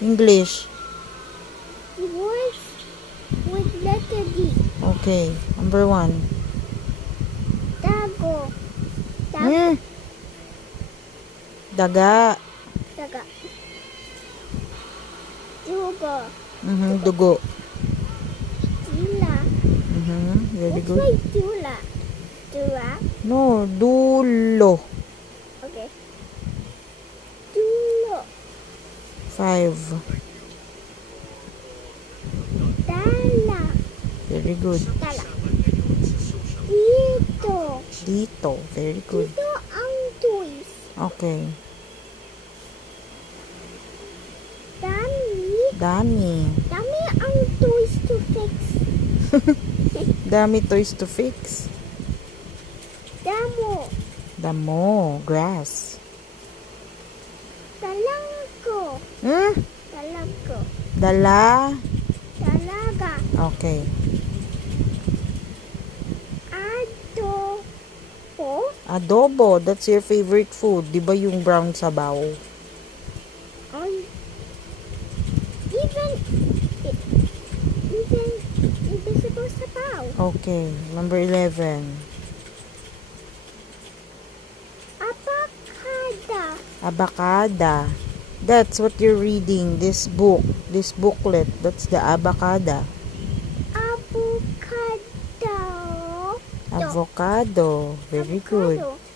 English. Horse with letter D. Okay. Number 1. Dago. Daga. Daga. Dugo. Dugo. Dila. Very What's good. my dula? Dura? No, dulo. Okay. Dulo. 5. Dala. Very good. Dala. Dito. Dito. Very good. Dito ang toys. Okay. Dami. Dami. Dami ang toys to fix. Dami toys to fix. Damo. Damo. Grass. Talangko. Talangko. Dala. Talaga. Okay. Adobo. Adobo. That's your favorite food. Di ba yung brown sabaw? Even invisible sabaw. Okay. Number 11. Abakada. Abacada. That's what you're reading. This book. This booklet. That's the abacada. Avocado. Avocado. Very good. Avocado.